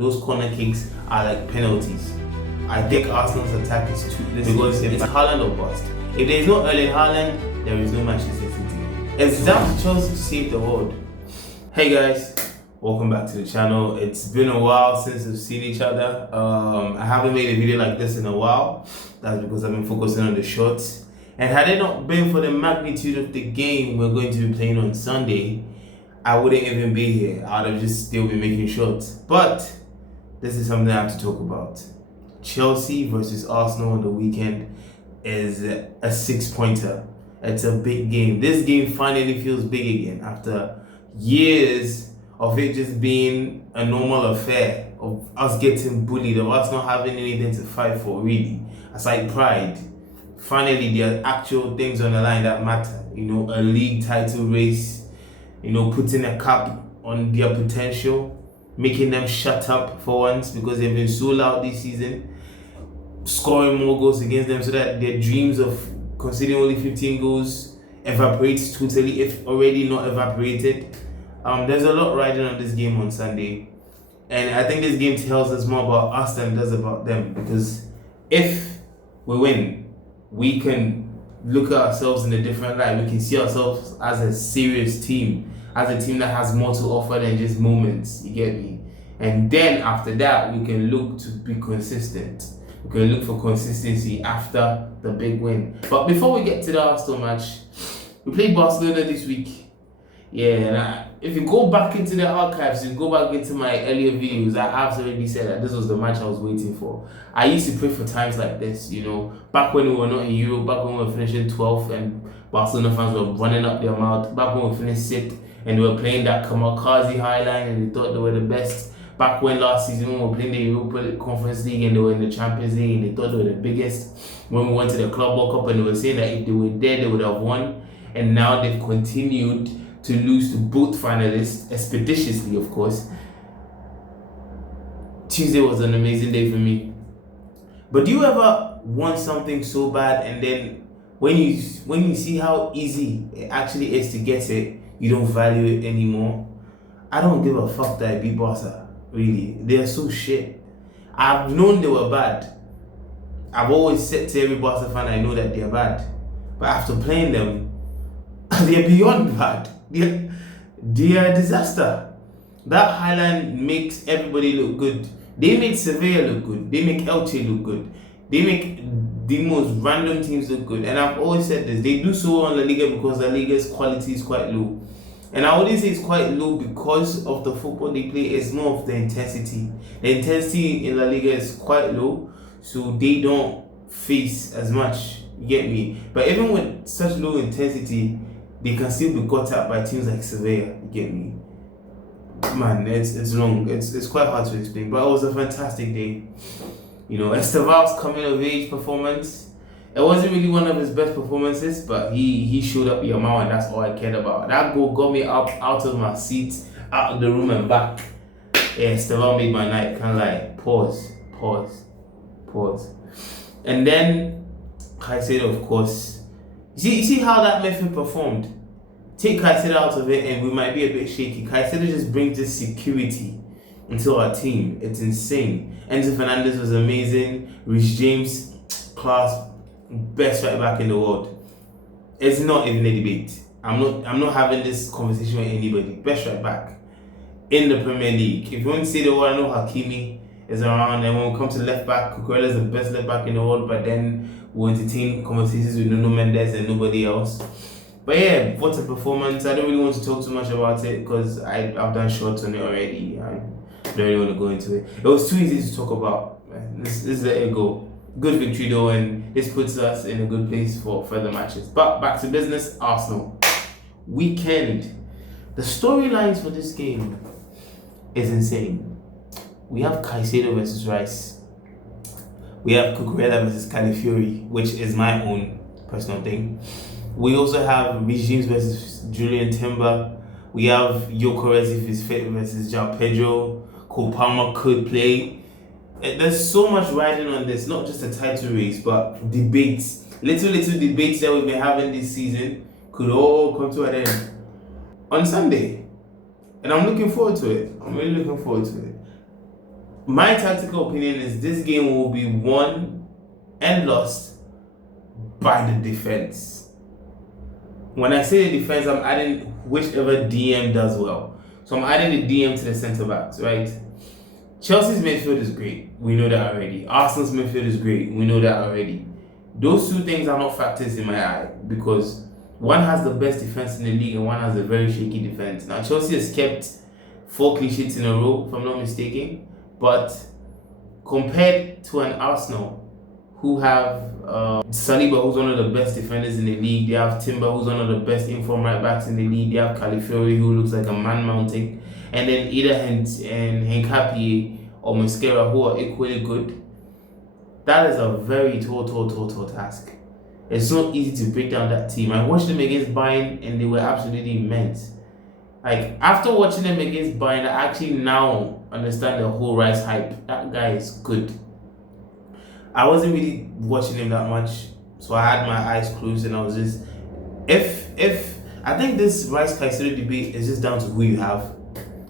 those corner kicks are like penalties. I think Arsenal's attack is too because it's Haaland or bust. If there is no Erling Haaland, there is no Manchester City. It's down to Chelsea to save the world. Hey guys, welcome back to the channel. It's been a while since we've seen each other. I haven't made a video like this in a while. That's because I've been focusing on the shorts. And had it not been for the magnitude of the game we're going to be playing on Sunday, I wouldn't even be here. I'd have just still been making shorts. But this is something I have to talk about. Chelsea versus Arsenal on the weekend is a 6-pointer. It's a big game. This game finally feels big again after years of it just being a normal affair, of us getting bullied, of us not having anything to fight for really. Aside pride, finally there are actual things on the line that matter. You know, a league title race, you know, putting a cap on their potential, making them shut up for once because they've been so loud this season, scoring more goals against them so that their dreams of conceding only 15 goals evaporates totally, if already not evaporated. There's a lot riding on this game on Sunday, and I think this game tells us more about us than it does about them, because if we win, we can look at ourselves in a different light. We can see ourselves as a serious team, as a team that has more to offer than just moments, you get me? And then after that, we can look to be consistent. We can look for consistency after the big win. But before we get to the Arsenal match, we played Barcelona this week. Yeah, and if you go back into the archives, you go back into my earlier videos, I have already said that this was the match I was waiting for. I used to pray for times like this, you know, back when we were not in Europe, back when we were finishing 12th and Barcelona fans were running up their mouth, back when we finished 6th and they were playing that Kamikaze Highline and they thought they were the best. Back when last season we were playing the Europa Conference League and they were in the Champions League and they thought they were the biggest. When we went to the Club World Cup and they were saying that if they were there, they would have won. And now they've continued to lose to both finalists, expeditiously of course. Tuesday was an amazing day for me. But do you ever want something so bad and then when you see how easy it actually is to get it, you don't value it anymore? I don't give a fuck that I beat Barca. Really, they are so shit. I've known they were bad. I've always said to every Barca fan I know that they're bad. But after playing them, they're beyond bad. They're a disaster. That Highline makes everybody look good. They make Sevilla look good. They make Elche look good. They make the most random teams look good. And I've always said this. They do so on La Liga because La Liga's quality is quite low. And I wouldn't say it's quite low because of the football they play. It's more of the intensity. The intensity in La Liga is quite low, so they don't face as much. You get me? But even with such low intensity, they can still be got up by teams like Sevilla. You get me? Man, it's long. It's quite hard to explain. But it was a fantastic day. You know, Esteval's coming of age performance. It wasn't really one of his best performances, but he showed up Yamal, and that's all I cared about. That goal got me up out of my seat, out of the room and back. Yeah, Esteval made my night, can't lie. Pause. And then Caicedo, of course. You see how that midfield performed? Take Caicedo out of it and we might be a bit shaky. Caicedo just brings this security into our team. It's insane. Enzo Fernandez was amazing. Reece James, class. Best right back in the world. It's not even a debate. I'm not having this conversation with anybody. Best right back in the Premier League. If you want to say the word, I know Hakimi is around, and when we come to left back, Cucurella is the best left back in the world, but then we'll entertain conversations with Nuno Mendes and nobody else. But yeah, what a performance. I don't really want to talk too much about it because I've done shorts on it already. I don't really want to go into it. It was too easy to talk about. Let's let it go. Good victory though, and this puts us in a good place for further matches. But back to business, Arsenal. Weekend. The storylines for this game is insane. We have Caicedo versus Rice. We have Cucurella versus Calafiori, which is my own personal thing. We also have Regimes versus Julian Timber. We have Gyökeres if he's fit versus João Pedro. Cole Palmer could play. There's so much riding on this, not just a title race, but debates. Little debates that we've been having this season could all come to an end on Sunday. And I'm looking forward to it. I'm really looking forward to it. My tactical opinion is this game will be won and lost by the defense. When I say the defense, I'm adding whichever DM does well. So I'm adding the DM to the centre backs, right? Chelsea's midfield is great. We know that already. Arsenal's midfield is great. We know that already. Those two things are not factors in my eye because one has the best defense in the league and one has a very shaky defense. Now, Chelsea has kept 4 clean sheets in a row, if I'm not mistaken. But compared to an Arsenal who have Saliba, who's one of the best defenders in the league, they have Timber, who's one of the best informed right backs in the league, they have Calafiori, who looks like a man mounting, and then either Hincapie or Mosquera, who are equally good. That is a very tall task. It's not easy to break down that team. I watched them against Bayern and they were absolutely immense. Like, after watching them against Bayern, I actually now understand the whole Rice hype. That guy is good. I wasn't really watching him that much, so I had my eyes closed and I was just... If I think this Rice Caicedo debate is just down to who you have,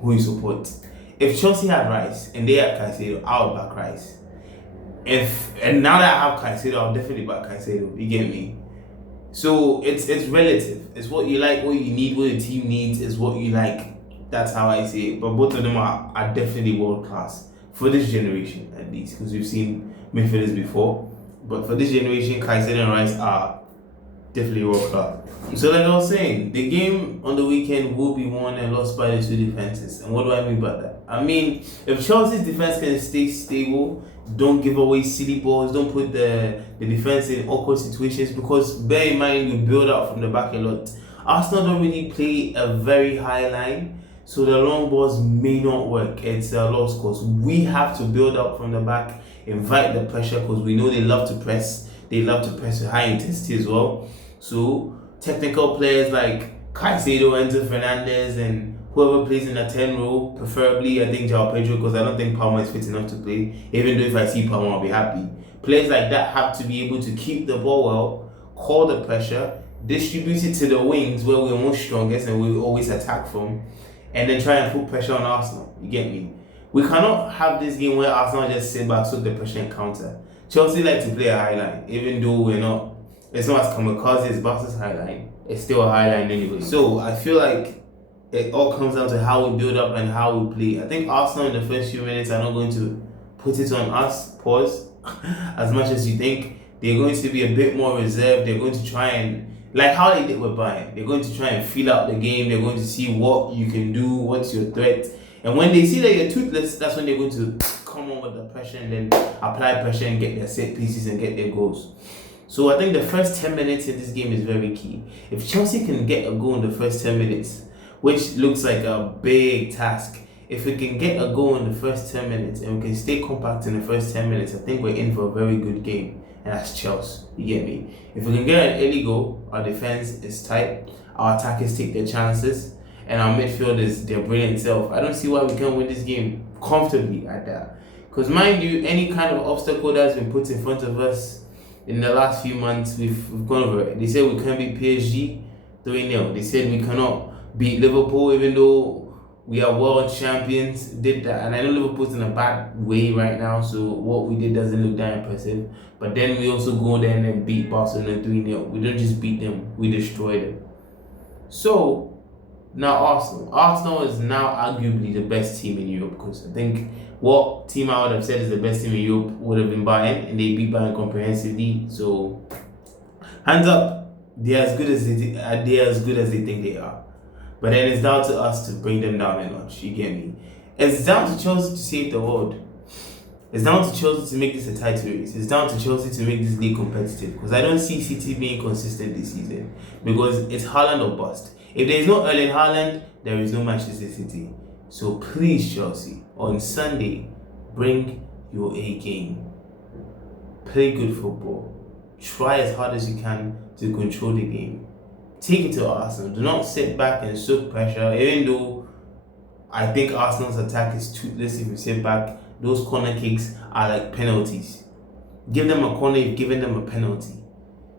who you support. If Chelsea had Rice and they had Caicedo, I would back Rice. And now that I have Caicedo, I'll definitely back Caicedo. You get me? So it's relative. It's what you like, what you need, what the team needs is what you like. That's how I see it. But both of them are definitely world class for this generation, at least, because we've seen midfielders before. But for this generation, Caicedo and Rice are definitely world class. So like I was saying, the game on the weekend will be won and lost by the two defenses. And what do I mean by that? I mean, if Chelsea's defense can stay stable, don't give away silly balls, don't put the defense in awkward situations, because bear in mind you build up from the back a lot. Arsenal don't really play a very high line, so the long balls may not work. It's a lost cause. We have to build up from the back, invite the pressure, because we know they love to press. They love to press with high intensity as well. So technical players like Caicedo, Enzo Fernandez, and whoever plays in the 10 role, preferably I think João Pedro, because I don't think Palmer is fit enough to play. Even though if I see Palmer, I'll be happy. Players like that have to be able to keep the ball well, call the pressure, distribute it to the wings where we're most strongest and we always attack from, and then try and put pressure on Arsenal. You get me? We cannot have this game where Arsenal just sit back, soak the pressure and counter. Chelsea like to play a high line, even though it's not as kamikaze as Barca's high line. It's still a high line anyway. So I feel like it all comes down to how we build up and how we play. I think Arsenal in the first few minutes are not going to put it on us, pause, as much as you think. They're going to be a bit more reserved. They're going to try and, like how they did with Bayern, they're going to try and feel out the game. They're going to see what you can do, what's your threat. And when they see that you're toothless, that's when they're going to come on with the pressure and then apply pressure and get their set pieces and get their goals. So I think the first 10 minutes in this game is very key. If Chelsea can get a goal in the first 10 minutes, which looks like a big task, if we can get a goal in the first 10 minutes and we can stay compact in the first 10 minutes, I think we're in for a very good game. And that's Chelsea. You get me? If we can get an early goal, our defense is tight, our attackers take their chances, and our midfield is their brilliant self. I don't see why we can't win this game comfortably at that. Because mind you, any kind of obstacle that's been put in front of us in the last few months, we've gone over it. They said we can't beat PSG 3-0. They said we cannot beat Liverpool even though we are world champions. Did that, and I know Liverpool's in a bad way right now, so what we did doesn't look that impressive. But then we also go there and then beat Barcelona 3-0. We don't just beat them, we destroy them. So now Arsenal is now arguably the best team in Europe, because I think what team I would have said is the best team in Europe would have been Bayern, and they beat Bayern comprehensively. So hands up, they're as good as they think they are. But then it's down to us to bring them down a notch. You get me? It's down to Chelsea to save the world. It's down to Chelsea to make this a title race. It's down to Chelsea to make this league competitive. Because I don't see City being consistent this season. Because it's Haaland or bust. If there is no Erling Haaland, there is no Manchester City. So please, Chelsea, on Sunday, bring your A game. Play good football. Try as hard as you can to control the game. Take it to Arsenal. Do not sit back and soak pressure. Even though I think Arsenal's attack is toothless if you sit back, those corner kicks are like penalties. Give them a corner, you've given them a penalty.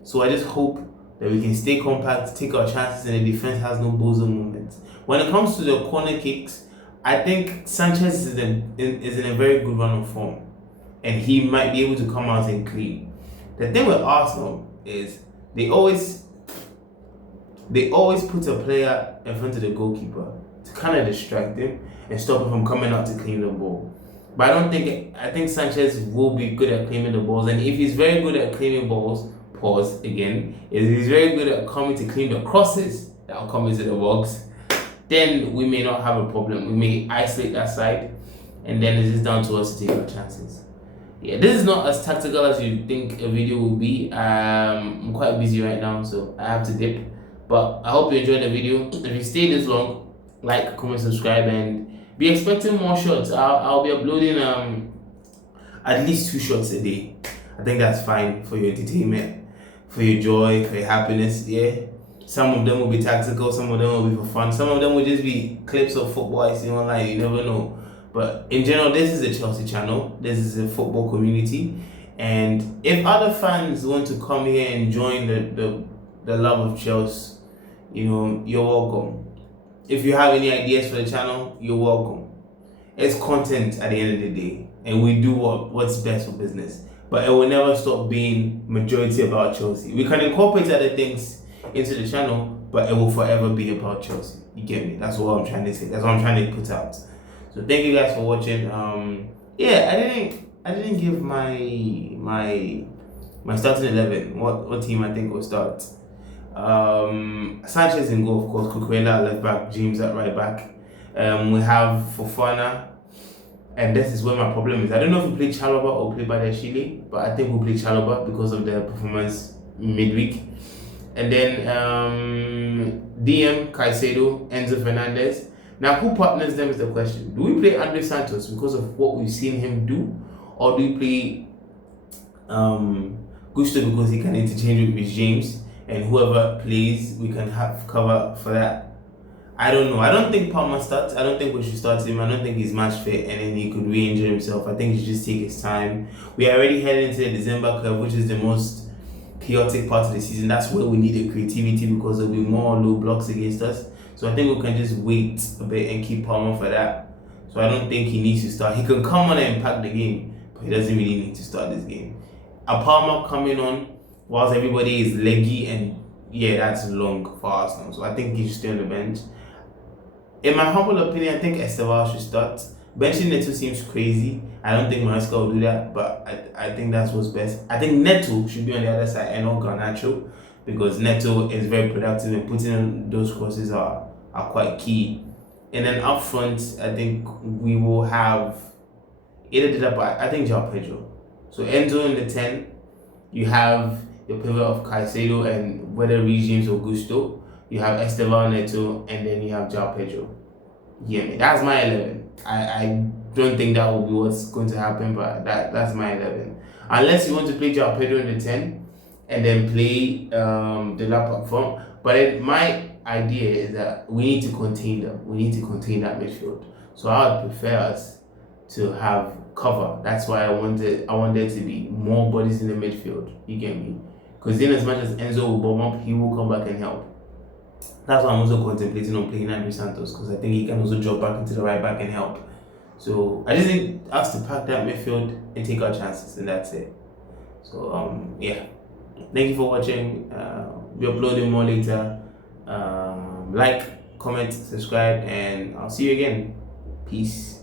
So I just hope that we can stay compact, take our chances, and the defense has no bozo moments. When it comes to the corner kicks, I think Sanchez is in a very good run of form, and he might be able to come out and clean. The thing with Arsenal is they always put a player in front of the goalkeeper to kind of distract him and stop him from coming out to clean the ball. But I think Sanchez will be good at claiming the balls, and if he's very good at claiming balls, pause again, if he's very good at coming to clean the crosses that will come into the box, then we may not have a problem. We may isolate that side, and then it's just down to us to take our chances. Yeah, this is not as tactical as you think a video will be. I'm quite busy right now, so I have to dip. But I hope you enjoyed the video. If you stayed this long, like, comment, subscribe, and be expecting more shots. I'll be uploading at least 2 shots a day. I think that's fine for your entertainment, for your joy, for your happiness. Yeah. Some of them will be tactical, some of them will be for fun, some of them will just be clips of football I see online. You never know. But in general, this is a Chelsea channel. This is a football community. And if other fans want to come here and join the love of Chelsea, you know, you're welcome. If you have any ideas for the channel, you're welcome. It's content at the end of the day, and we do what's best for business. But it will never stop being majority about Chelsea. We can incorporate other things into the channel, but it will forever be about Chelsea. You get me? That's what I'm trying to say. That's what I'm trying to put out. So thank you guys for watching. Yeah, I didn't give my starting 11. What team I think will start. Sanchez in goal, of course. Cucurella at left back. James at right back. We have Fofana, and this is where my problem is. I don't know if we play Chalobah or play Badashile, but I think we'll play Chalobah because of their performance midweek. And then DM, Caicedo, Enzo Fernandez. Now, who partners them is the question. Do we play Andre Santos because of what we've seen him do? Or do we play Gusto because he can interchange with James? And whoever plays, we can have cover for that. I don't know. I don't think Palmer starts. I don't think we should start him. I don't think he's match fit and then he could re-injure himself. I think he should just take his time. We are already heading into the December curve, which is the most chaotic part of the season. That's where we need the creativity because there'll be more low blocks against us. So I think we can just wait a bit and keep Palmer for that. So I don't think he needs to start. He can come on and impact the game, but he doesn't really need to start this game. A Palmer coming on whilst everybody is leggy, and yeah, that's long for Arsenal. So I think he should stay on the bench. In my humble opinion, I think Esteval should start. Benching Neto seems crazy. I don't think Maresca will do that, but I think that's what's best. I think Neto should be on the other side and not Garnacho, because Neto is very productive and putting in those crosses are quite key. And then up front, I think we will have I think João Pedro. So Enzo in the 10, you have your pivot of Caicedo and whether James or Gusto. You have Esteban Neto, and then you have João Pedro. Yeah, that's my 11. I don't think that will be what's going to happen, but that's my 11. Unless you want to play João Pedro in the 10 and then play the lap up front. But my idea is that we need to contain them. We need to contain that midfield. So I would prefer us to have cover. That's why I want there to be more bodies in the midfield. You get me? Because then as much as Enzo will bomb up, he will come back and help. That's why I'm also contemplating on playing Andre Santos, because I think he can also drop back into the right back and help. So I just need us to pack that midfield and take our chances, and that's it. So yeah, thank you for watching. Be uploading more later. Like, comment, subscribe, and I'll see you again. Peace.